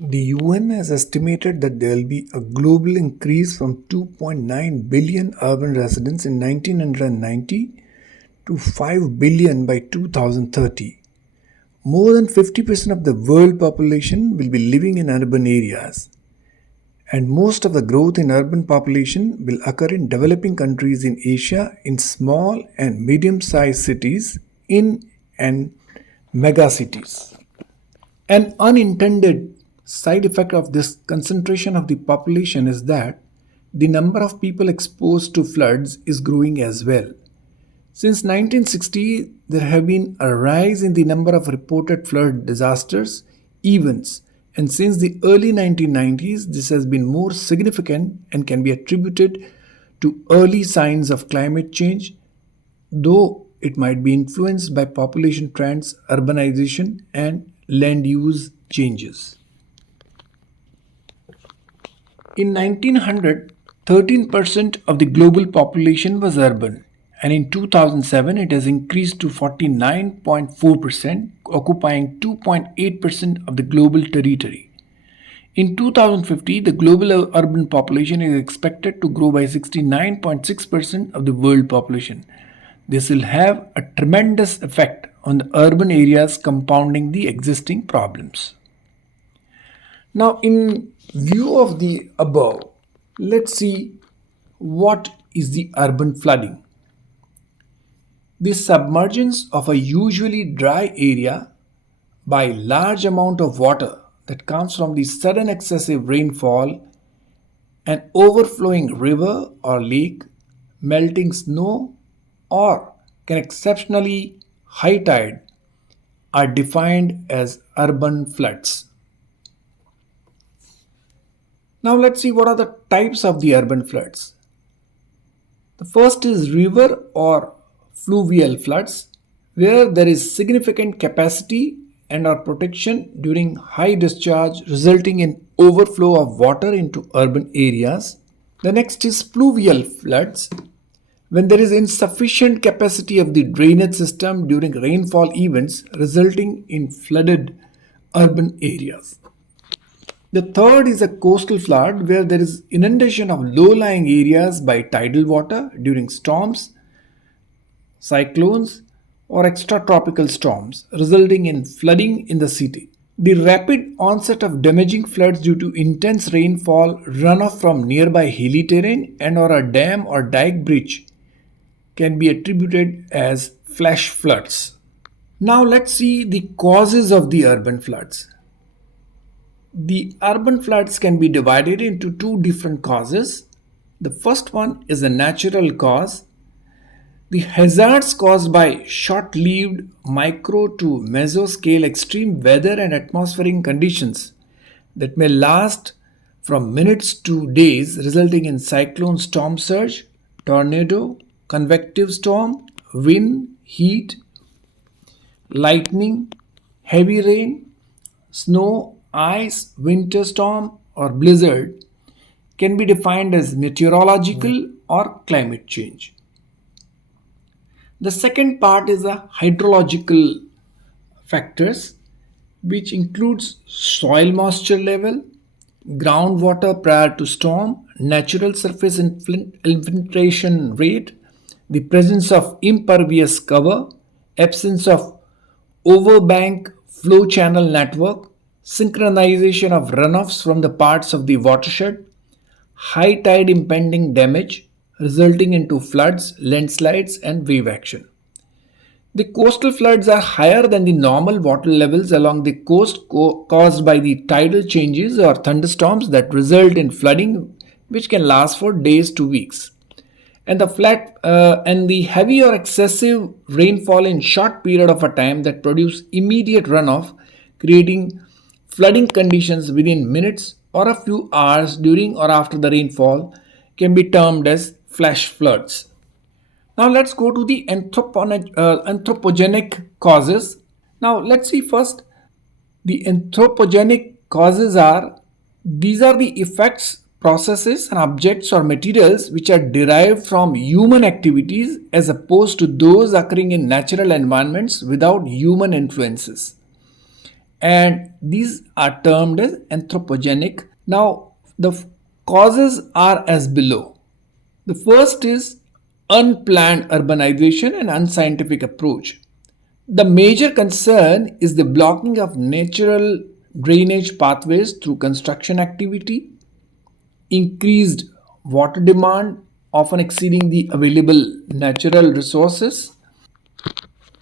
The UN has estimated that there will be a global increase from 2.9 billion urban residents in 1990 to 5 billion by 2030. More than 50% of the world population will be living in urban areas, and most of the growth in urban population will occur in developing countries in Asia in small and medium sized cities in and megacities. An unintended side effect of this concentration of the population is that the number of people exposed to floods is growing as well. Since 1960, there have been a rise in the number of reported flood disasters events, and since the early 1990s, this has been more significant and can be attributed to early signs of climate change, though it might be influenced by population trends, urbanization, and land use changes. In 1900, 13% of the global population was urban, and in 2007 it has increased to 49.4%, occupying 2.8% of the global territory. In 2050, the global urban population is expected to grow by 69.6% of the world population. This will have a tremendous effect on the urban areas, compounding the existing problems. Now, in view of the above, let's see what is the urban flooding. The submergence of a usually dry area by large amount of water that comes from the sudden excessive rainfall, an overflowing river or lake, melting snow, or an exceptionally high tide are defined as urban floods. Now let's see what are the types of the urban floods. The first is river or fluvial floods, where there is significant capacity and or protection during high discharge, resulting in overflow of water into urban areas. The next is pluvial floods, when there is insufficient capacity of the drainage system during rainfall events, resulting in flooded urban areas. The third is a coastal flood, where there is inundation of low-lying areas by tidal water during storms, cyclones, or extratropical storms, resulting in flooding in the city. The rapid onset of damaging floods due to intense rainfall, runoff from nearby hilly terrain, and or a dam or dike breach can be attributed as flash floods. Now let's see the causes of the urban floods. The urban floods can be divided into two different causes. The first one is a natural cause. The hazards caused by short-lived micro to mesoscale extreme weather and atmospheric conditions that may last from minutes to days, resulting in cyclone, storm surge, tornado, convective storm, wind, heat, lightning, heavy rain, snow, ice, winter storm, or blizzard can be defined as meteorological or climate change. The second part is the hydrological factors, which includes soil moisture level, groundwater prior to storm, natural surface infiltration rate, the presence of impervious cover, absence of overbank flow channel network, synchronization of runoffs from the parts of the watershed, high tide impending damage resulting into floods, landslides, and wave action. The coastal floods are higher than the normal water levels along the coast caused by the tidal changes or thunderstorms that result in flooding, which can last for days to weeks. And the heavy or excessive rainfall in short period of a time that produce immediate runoff, creating flooding conditions within minutes or a few hours during or after the rainfall, can be termed as flash floods. Now let's go to the anthropogenic causes. Now let's see first the anthropogenic causes are these are the effects, processes, and objects or materials which are derived from human activities as opposed to those occurring in natural environments without human influences. and these are termed as anthropogenic. Now, the causes are as below. The first is unplanned urbanization and unscientific approach. The major concern is the blocking of natural drainage pathways through construction activity, increased water demand, often exceeding the available natural resources,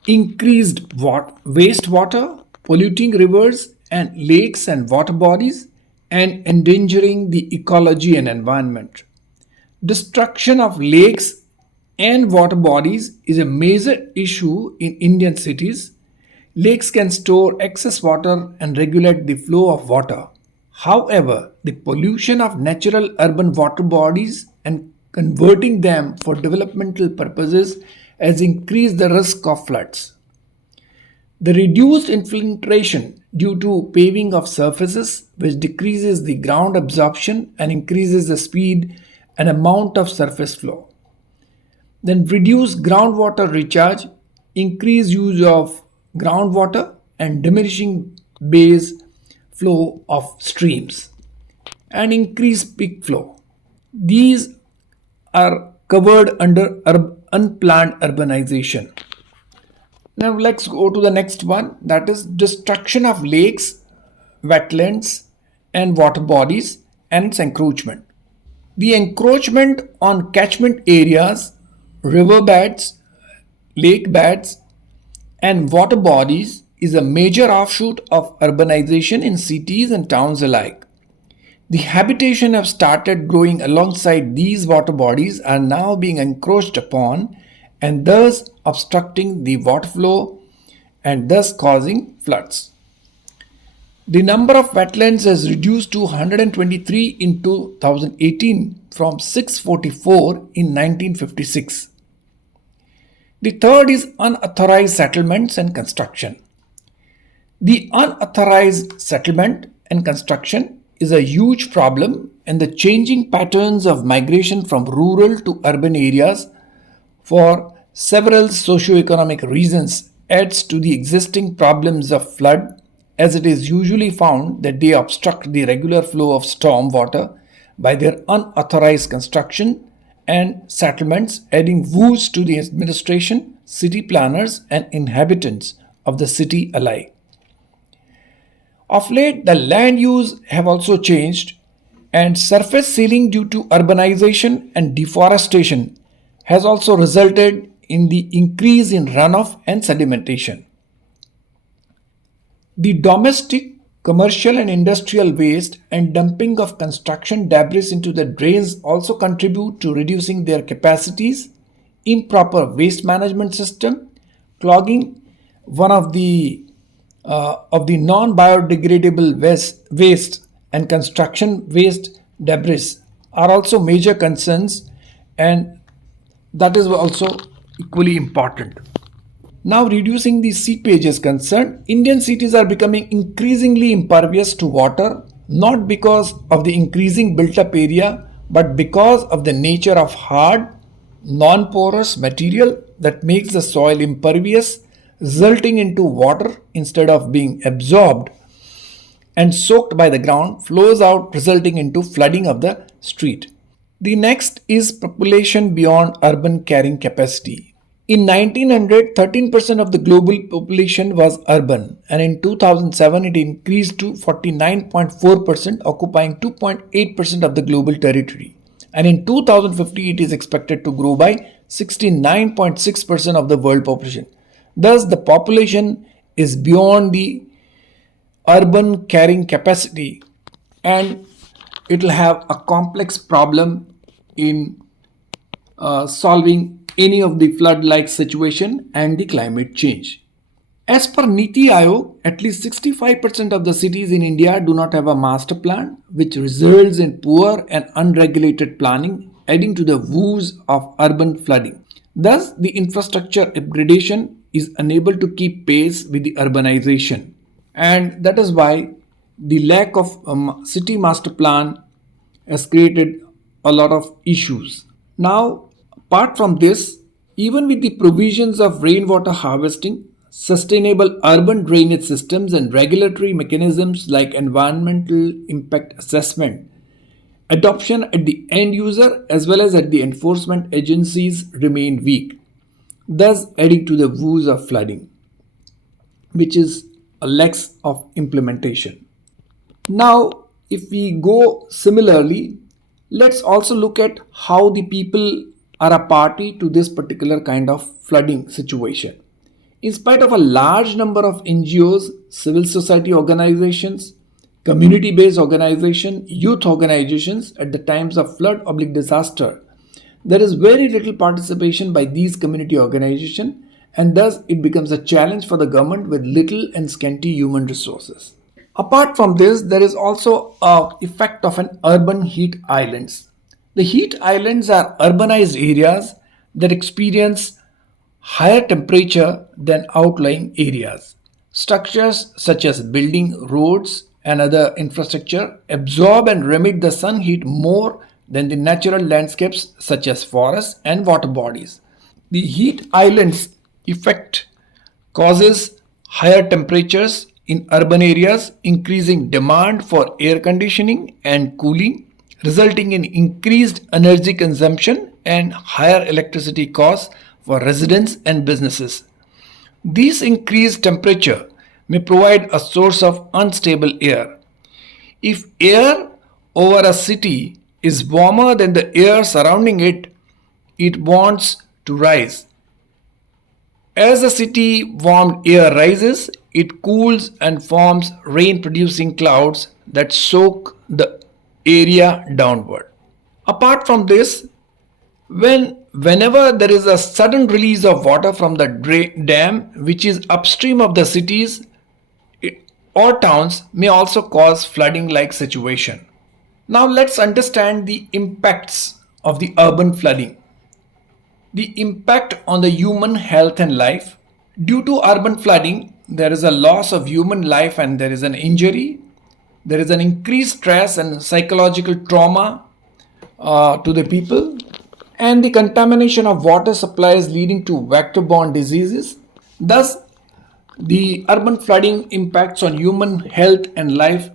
increased wastewater, polluting rivers and lakes and water bodies, and endangering the ecology and environment. Destruction of lakes and water bodies is a major issue in Indian cities. Lakes can store excess water and regulate the flow of water. However, the pollution of natural urban water bodies and converting them for developmental purposes has increased the risk of floods. The reduced infiltration due to paving of surfaces, which decreases the ground absorption and increases the speed and amount of surface flow. Then reduce groundwater recharge, increase use of groundwater and diminishing base flow of streams and increase peak flow. These are covered under unplanned urbanization. Now let's go to the next one, that is destruction of lakes, wetlands and water bodies and its encroachment. The encroachment on catchment areas, riverbeds, lake beds, and water bodies is a major offshoot of urbanization in cities and towns alike. The habitation have started growing alongside these water bodies are now being encroached upon and thus obstructing the water flow and thus causing floods. The number of wetlands has reduced to 123 in 2018 from 644 in 1956. The third is unauthorized settlements and construction. The unauthorized settlement and construction is a huge problem, and the changing patterns of migration from rural to urban areas for several socio-economic reasons adds to the existing problems of flood, as it is usually found that they obstruct the regular flow of storm water by their unauthorized construction and settlements, adding woes to the administration, city planners and inhabitants of the city alike. Of late, the land use have also changed, and surface sealing due to urbanization and deforestation has also resulted in the increase in runoff and sedimentation. The domestic, commercial, and industrial waste and dumping of construction debris into the drains also contribute to reducing their capacities. Improper waste management system, clogging one of the non-biodegradable waste and construction waste debris are also major concerns, and that is also equally important. Now, reducing the seepage is concerned, Indian cities are becoming increasingly impervious to water, not because of the increasing built up area, but because of the nature of hard, non porous material that makes the soil impervious, resulting into water instead of being absorbed and soaked by the ground flows out, resulting into flooding of the street. The next is population beyond urban carrying capacity. In 1900, 13% of the global population was urban, and in 2007 it increased to 49.4%, occupying 2.8% of the global territory. And in 2050 it is expected to grow by 69.6% of the world population. Thus, the population is beyond the urban carrying capacity, and it will have a complex problem in solving any of the flood like situation and the climate change. As per Niti Aayog, at least 65% of the cities in India do not have a master plan, which results in poor and unregulated planning, adding to the woes of urban flooding. Thus, the infrastructure upgradation is unable to keep pace with the urbanization, and that is why the lack of city master plan has created a lot of issues. Now, apart from this, even with the provisions of rainwater harvesting, sustainable urban drainage systems, and regulatory mechanisms like environmental impact assessment, adoption at the end user as well as at the enforcement agencies remain weak, thus adding to the woes of flooding, which is a lack of implementation. Now, if we go similarly, let's also look at how the people are a party to this particular kind of flooding situation. In spite of a large number of NGOs, civil society organizations, community based organizations, youth organizations at the times of flood or disaster, there is very little participation by these community organizations, and thus it becomes a challenge for the government with little and scanty human resources. Apart from this, there is also a effect of an urban heat islands. The heat islands are urbanized areas that experience higher temperature than outlying areas. Structures such as building, roads, and other infrastructure absorb and remit the sun heat more than the natural landscapes such as forests and water bodies. The heat islands effect causes higher temperatures in urban areas, increasing demand for air conditioning and cooling, resulting in increased energy consumption and higher electricity costs for residents and businesses. This increased temperature may provide a source of unstable air. If air over a city is warmer than the air surrounding it, it wants to rise. As the city warmed air rises, it cools and forms rain producing clouds that soak the area downward. Apart from this, whenever there is a sudden release of water from the dam which is upstream of the cities or towns may also cause flooding like situation. Now let's understand the impacts of the urban flooding. The impact on the human health and life. Due to urban flooding, there is a loss of human life and there is an injury. There is an increased stress and psychological trauma to the people, and the contamination of water supplies leading to vector-borne diseases. Thus, the urban flooding impacts on human health and life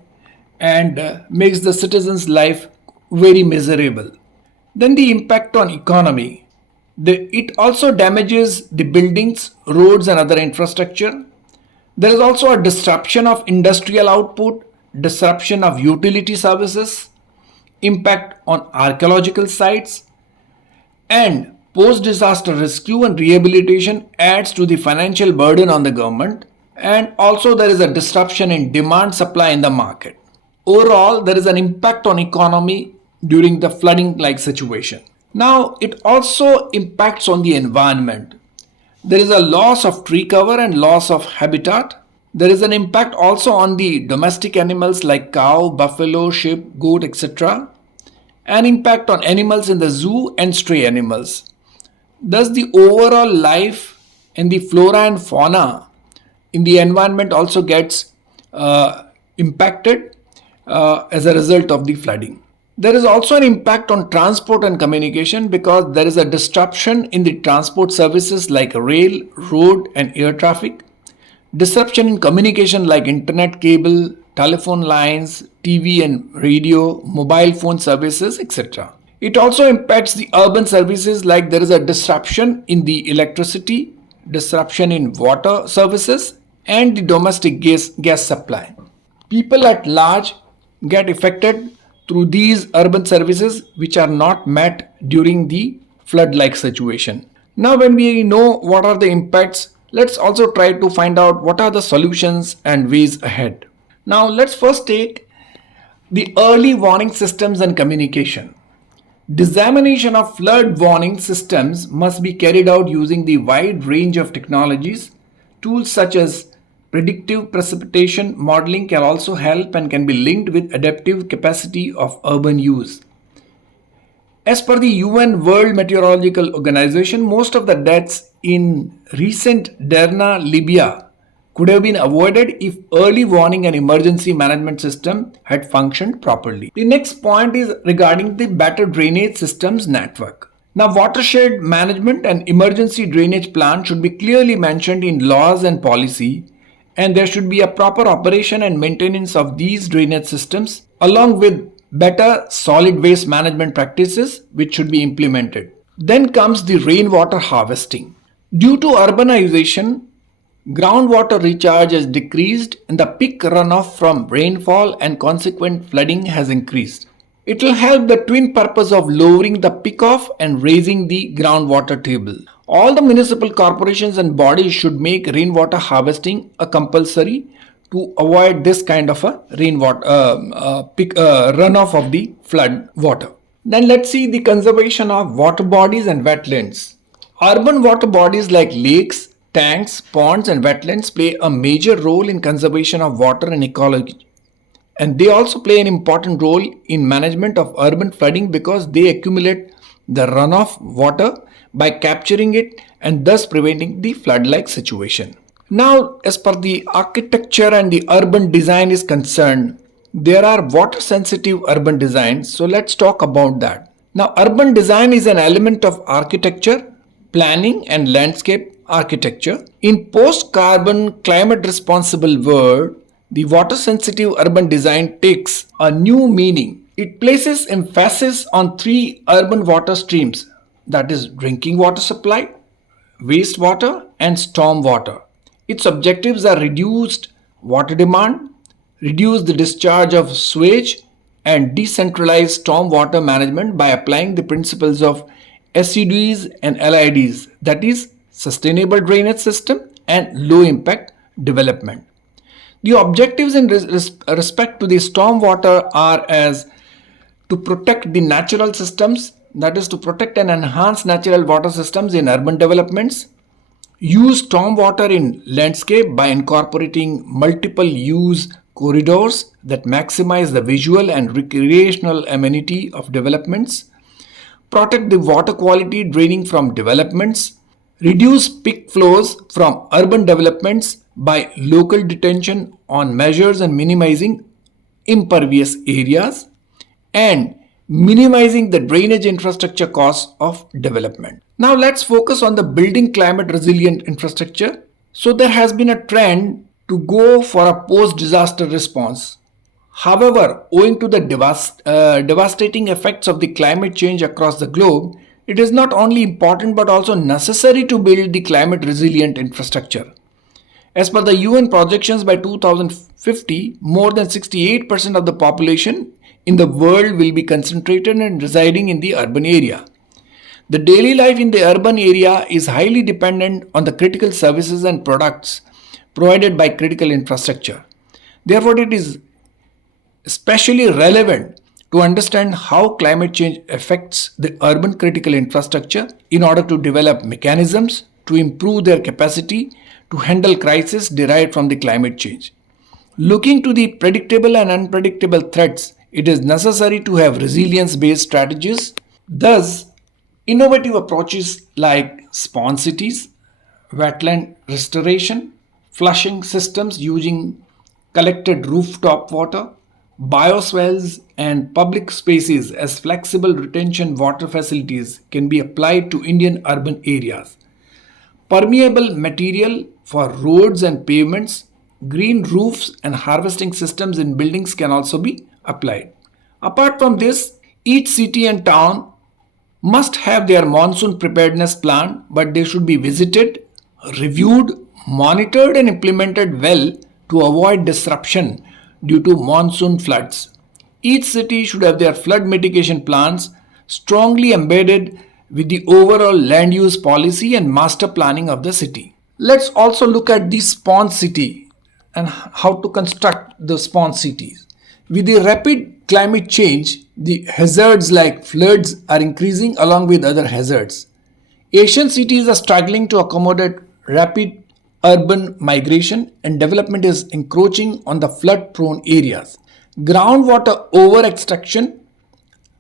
and makes the citizens' life very miserable. Then the impact on economy. It also damages the buildings, roads and other infrastructure. There is also a disruption of industrial output, disruption of utility services, impact on archaeological sites, and post-disaster rescue and rehabilitation adds to the financial burden on the government, and also there is a disruption in demand supply in the market. Overall, there is an impact on economy during the flooding like situation. Now, it also impacts on the environment. There is a loss of tree cover and loss of habitat. There is an impact also on the domestic animals like cow, buffalo, sheep, goat, etc. An impact on animals in the zoo and stray animals. Thus, the overall life and the flora and fauna in the environment also gets impacted as a result of the flooding. There is also an impact on transport and communication because there is a disruption in the transport services like rail, road and air traffic, disruption in communication like internet cable, telephone lines, TV and radio, mobile phone services, etc. It also impacts the urban services like there is a disruption in the electricity, disruption in water services and the domestic gas supply. People at large get affected through these urban services which are not met during the flood-like situation. Now when we know what are the impacts, let's also try to find out what are the solutions and ways ahead. Now let's first take the early warning systems and communication. Dissemination of flood warning systems must be carried out using the wide range of technologies. Tools such as predictive precipitation modeling can also help and can be linked with adaptive capacity of urban use. As per the UN World Meteorological Organization, most of the deaths in recent Derna, Libya could have been avoided if early warning and emergency management system had functioned properly. The next point is regarding the better drainage systems network. Now, watershed management and emergency drainage plan should be clearly mentioned in laws and policy, and there should be a proper operation and maintenance of these drainage systems along with better solid waste management practices which should be implemented. Then comes the rainwater harvesting. Due to urbanization, groundwater recharge has decreased and the peak runoff from rainfall and consequent flooding has increased. It will help the twin purpose of lowering the peak off and raising the groundwater table. All the municipal corporations and bodies should make rainwater harvesting a compulsory to avoid this kind of a rainwater runoff of the flood water. Then let's see the conservation of water bodies and wetlands. Urban water bodies like lakes, tanks, ponds, and wetlands play a major role in conservation of water and ecology. And they also play an important role in management of urban flooding because they accumulate the runoff water by capturing it and thus preventing the flood-like situation. Now, as per the architecture and the urban design is concerned, there are water-sensitive urban designs. So let's talk about that. Now, urban design is an element of architecture, planning, and landscape architecture. In post-carbon climate-responsible world, the water-sensitive urban design takes a new meaning. It places emphasis on three urban water streams, that is drinking water supply, wastewater, and storm water. Its objectives are reduced water demand, reduce the discharge of sewage, and decentralize storm water management by applying the principles of SUDs and LIDs, that is sustainable drainage system and low impact development. The objectives in respect to the stormwater are as to protect the natural systems, that is to protect and enhance natural water systems in urban developments, use stormwater in landscape by incorporating multiple use corridors that maximize the visual and recreational amenity of developments, protect the water quality draining from developments, reduce peak flows from urban developments by local detention on measures and minimizing impervious areas, and minimizing the drainage infrastructure costs of development. Now let's focus on the building climate resilient infrastructure. So there has been a trend to go for a post-disaster response. However, owing to the devastating effects of the climate change across the globe, it is not only important but also necessary to build the climate resilient infrastructure. As per the UN projections, by 2050, more than 68% of the population in the world will be concentrated and residing in the urban area. The daily life in the urban area is highly dependent on the critical services and products provided by critical infrastructure. Therefore, it is especially relevant to understand how climate change affects the urban critical infrastructure in order to develop mechanisms to improve their capacity to handle crises derived from the climate change. Looking to the predictable and unpredictable threats, it is necessary to have resilience-based strategies. Thus, innovative approaches like spawn cities, wetland restoration, flushing systems using collected rooftop water, bioswales, and public spaces as flexible retention water facilities can be applied to Indian urban areas. Permeable material for roads and pavements, green roofs, and harvesting systems in buildings can also be applied. Apart from this, each city and town must have their monsoon preparedness plan, but they should be visited, reviewed, monitored, and implemented well to avoid disruption due to monsoon floods. Each city should have their flood mitigation plans strongly embedded with the overall land use policy and master planning of the city. Let's also look at the spawn city and how to construct the spawn cities. With the rapid climate change, the hazards like floods are increasing along with other hazards. Asian cities are struggling to accommodate rapid urban migration and development is encroaching on the flood-prone areas. Groundwater over-extraction,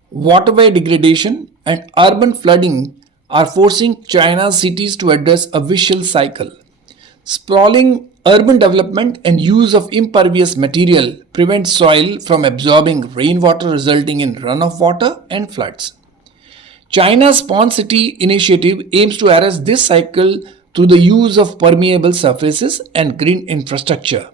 waterway degradation, and urban flooding are forcing China's cities to address a vicious cycle. Sprawling urban development and use of impervious material prevents soil from absorbing rainwater, resulting in runoff water and floods. China's Pond City initiative aims to arrest this cycle through the use of permeable surfaces and green infrastructure.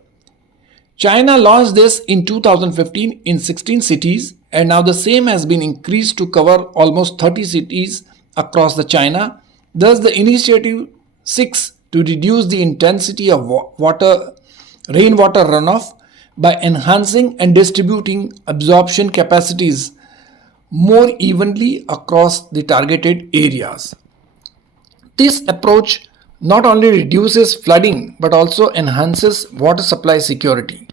China launched this in 2015 in 16 cities, and now the same has been increased to cover almost 30 cities across the China. Thus, the initiative seeks to reduce the intensity of rainwater runoff by enhancing and distributing absorption capacities more evenly across the targeted areas. This approach not only reduces flooding but also enhances water supply security.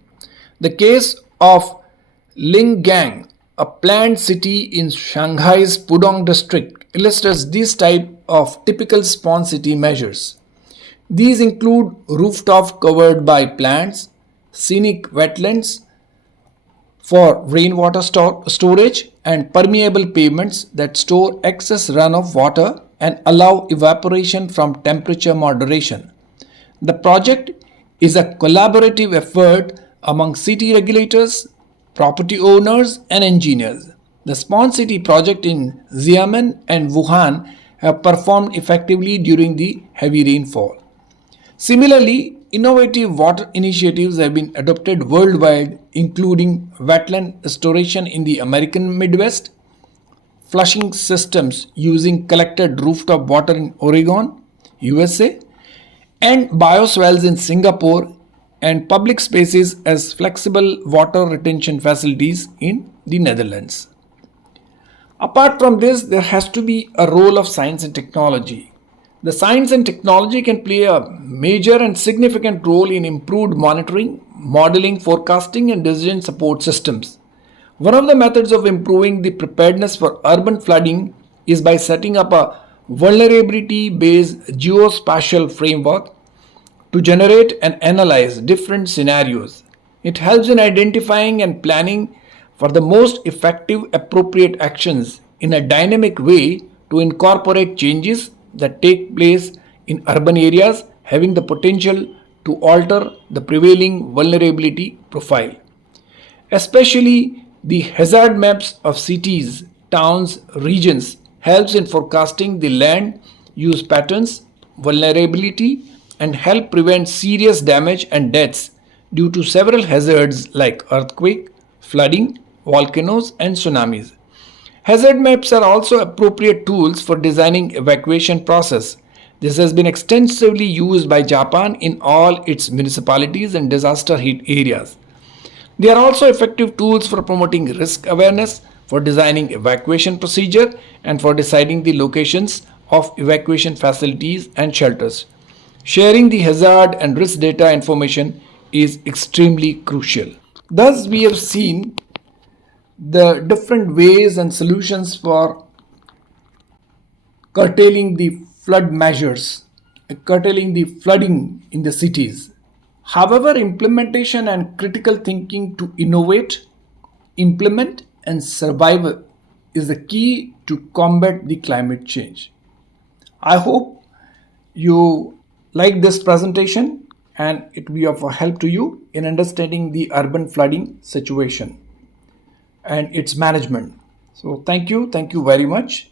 The case of Lingang, a planned city in Shanghai's Pudong district, illustrates this type of typical spawn city measures. These include rooftop covered by plants, scenic wetlands, for rainwater storage and permeable pavements that store excess runoff water and allow evaporation from temperature moderation. The project is a collaborative effort among city regulators, property owners, and engineers. The Spawn City project in Xiamen and Wuhan have performed effectively during the heavy rainfall. Similarly, innovative water initiatives have been adopted worldwide, including wetland restoration in the American Midwest, flushing systems using collected rooftop water in Oregon, USA, and bioswales in Singapore, and public spaces as flexible water retention facilities in the Netherlands. Apart from this, there has to be a role of science and technology. The science and technology can play a major and significant role in improved monitoring, modeling, forecasting, and decision support systems. One of the methods of improving the preparedness for urban flooding is by setting up a vulnerability based geospatial framework to generate and analyze different scenarios. It helps in identifying and planning for the most effective appropriate actions in a dynamic way to incorporate changes that take place in urban areas having the potential to alter the prevailing vulnerability profile. Especially the hazard maps of cities, towns, regions helps in forecasting the land use patterns, vulnerability, and help prevent serious damage and deaths due to several hazards like earthquake, flooding, volcanoes, and tsunamis. Hazard maps are also appropriate tools for designing evacuation process. This has been extensively used by Japan in all its municipalities and disaster hit areas. They are also effective tools for promoting risk awareness, for designing evacuation procedure, and for deciding the locations of evacuation facilities and shelters. Sharing the hazard and risk data information is extremely crucial. Thus, we have seen the different ways and solutions for curtailing the flood measures, curtailing the flooding in the cities. However, implementation and critical thinking to innovate, implement, and survive is the key to combat the climate change. I hope you like this presentation and it will be of help to you in understanding the urban flooding situation and its management. So thank you very much.